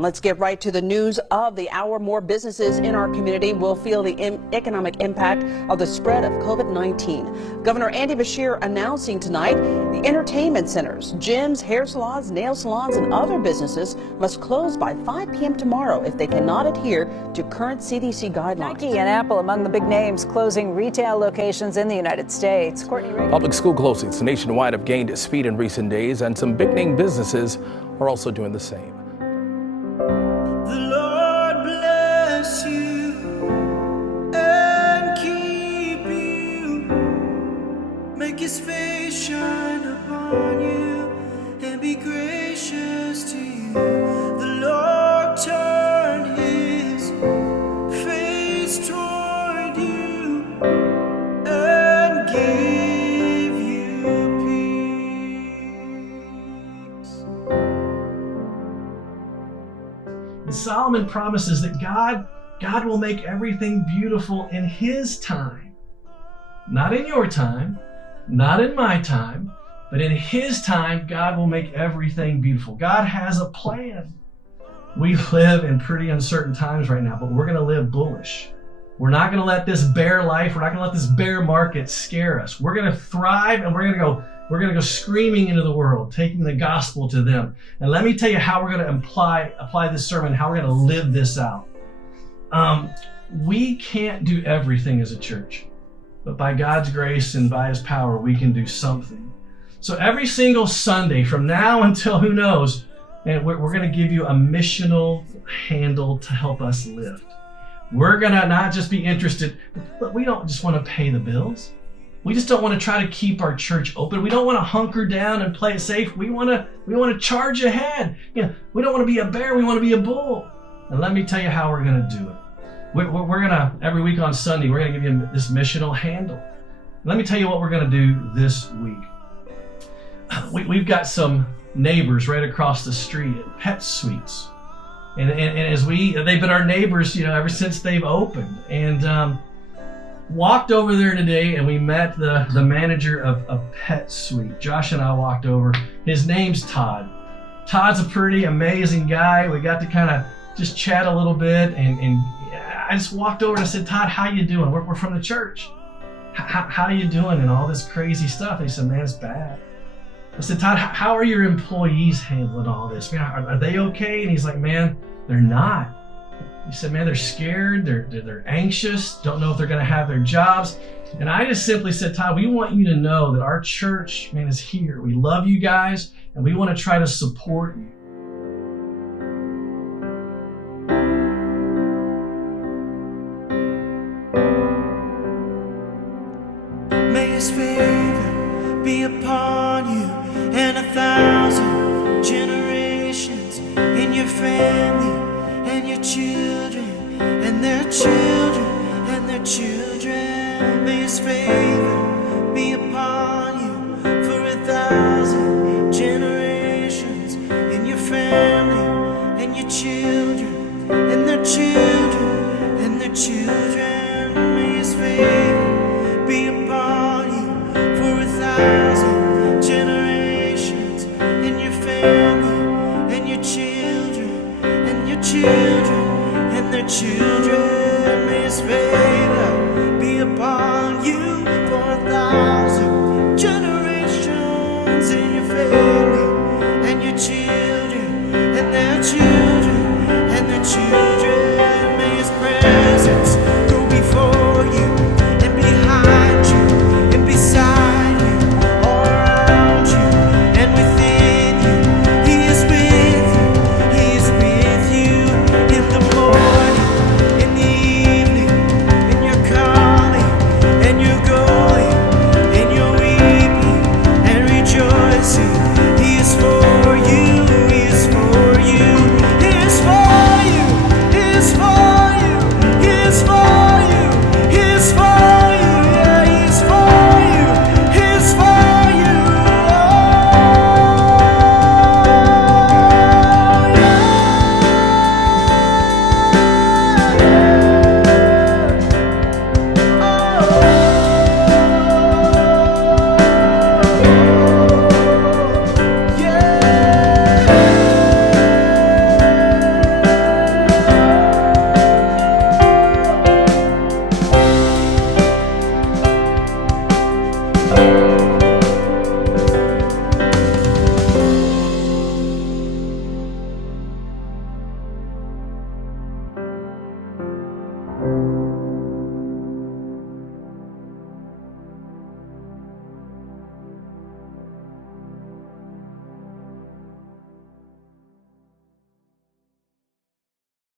Let's get right to the news of the hour. More businesses in our community will feel the economic impact of the spread of COVID-19. Governor Andy Beshear announcing tonight the entertainment centers, gyms, hair salons, nail salons, and other businesses must close by 5 p.m. tomorrow if they cannot adhere to current CDC guidelines. Nike and Apple among the big names closing retail locations in the United States. Courtney Reagan. Public school closings nationwide have gained speed in recent days, and some big-name businesses are also doing the same. His face shine upon you and be gracious to you. The Lord turn his face toward you and give you peace. And Solomon promises that God will make everything beautiful in his time, not in your time. Not in my time, but in his time, God will make everything beautiful. God has a plan. We live in pretty uncertain times right now, but we're going to live bullish. We're not going to let this bear life, we're not going to let this bear market scare us. We're going to thrive, and we're going to go screaming into the world, taking the gospel to them. And let me tell you how we're going to apply this sermon, how we're going to live this out. We can't do everything as a church. But by God's grace and by his power, we can do something. So every single Sunday from now until who knows, and we're going to give you a missional handle to help us lift. We're going to not just be interested, but we don't just want to pay the bills. We just don't want to try to keep our church open. We don't want to hunker down and play it safe. We want to charge ahead. We don't want to be a bear. We want to be a bull. And let me tell you how we're going to do it. We're going to, every week on Sunday, we're going to give you this missional handle. Let me tell you what we're going to do this week. We've got some neighbors right across the street at Pet Suites. And as they've been our neighbors, ever since they've opened. And walked over there today and we met the manager of Pet Suite. Josh and I walked over. His name's Todd. Todd's a pretty amazing guy. We got to kind of just chat a little bit and I just walked over and I said, Todd, how you doing? We're from the church. How you doing and all this crazy stuff? And he said, man, it's bad. I said, Todd, how are your employees handling all this? Man, are they okay? And he's like, man, they're not. He said, man, they're scared. They're anxious. Don't know if they're going to have their jobs. And I just simply said, Todd, we want you to know that our church, man, is here. We love you guys and we want to try to support you. His favor be upon you and 1,000 generations in your family and your children and their children and their children. May his favor be upon you for 1,000 generations in your family and your children and their children and their children. May his favor be upon you. 1,000 generations in your family and your children and your children and their children. May his favor be upon you for 1,000 generations in your family and your children and their children and their children. May his presence go before you and behind you and beside. He is for you, he is for you, he is for you. Amen.